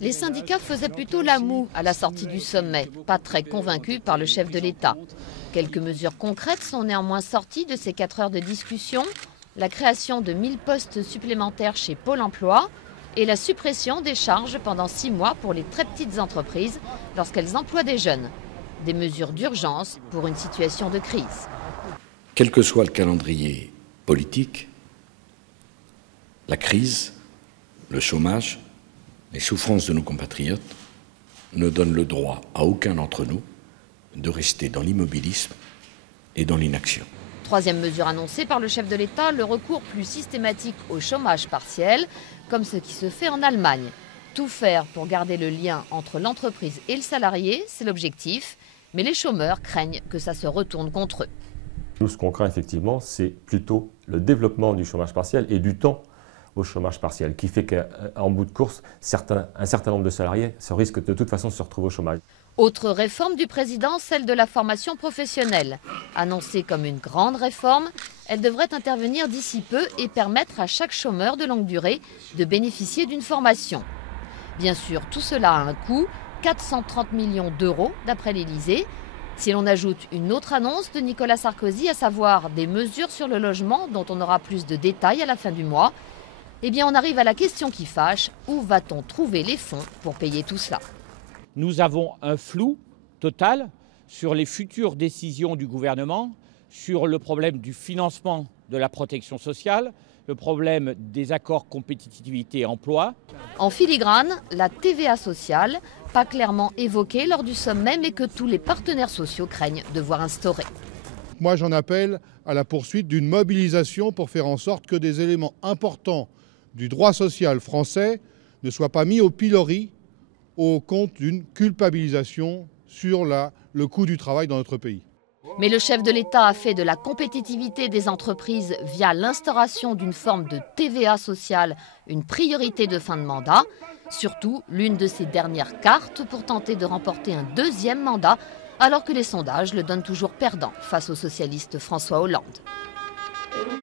Les syndicats faisaient plutôt la moue à la sortie du sommet, pas très convaincus par le chef de l'État. Quelques mesures concrètes sont néanmoins sorties de ces 4 heures de discussion. La création de 1000 postes supplémentaires chez Pôle emploi et la suppression des charges pendant 6 mois pour les très petites entreprises lorsqu'elles emploient des jeunes. Des mesures d'urgence pour une situation de crise. Quel que soit le calendrier politique, la crise, le chômage, les souffrances de nos compatriotes ne donnent le droit à aucun d'entre nous de rester dans l'immobilisme et dans l'inaction. Troisième mesure annoncée par le chef de l'État, le recours plus systématique au chômage partiel, comme ce qui se fait en Allemagne. Tout faire pour garder le lien entre l'entreprise et le salarié, c'est l'objectif, mais les chômeurs craignent que ça se retourne contre eux. Nous, ce qu'on craint effectivement, c'est plutôt le développement du chômage partiel et du temps au chômage partiel, qui fait qu'en bout de course, un certain nombre de salariés se risquent de toute façon de se retrouver au chômage. Autre réforme du président, celle de la formation professionnelle. Annoncée comme une grande réforme, elle devrait intervenir d'ici peu et permettre à chaque chômeur de longue durée de bénéficier d'une formation. Bien sûr, tout cela a un coût, 430 millions d'euros d'après l'Élysée. Si l'on ajoute une autre annonce de Nicolas Sarkozy, à savoir des mesures sur le logement dont on aura plus de détails à la fin du mois, eh bien on arrive à la question qui fâche, où va-t-on trouver les fonds pour payer tout cela ? Nous avons un flou total sur les futures décisions du gouvernement, sur le problème du financement de la protection sociale, le problème des accords compétitivité-emploi. En filigrane, la TVA sociale, pas clairement évoquée lors du sommet, mais que tous les partenaires sociaux craignent de voir instaurer. Moi, j'en appelle à la poursuite d'une mobilisation pour faire en sorte que des éléments importants du droit social français ne soient pas mis au pilori au compte d'une culpabilisation sur le coût du travail dans notre pays. Mais le chef de l'État a fait de la compétitivité des entreprises via l'instauration d'une forme de TVA sociale une priorité de fin de mandat. Surtout, l'une de ses dernières cartes pour tenter de remporter un 2e mandat, alors que les sondages le donnent toujours perdant face au socialiste François Hollande.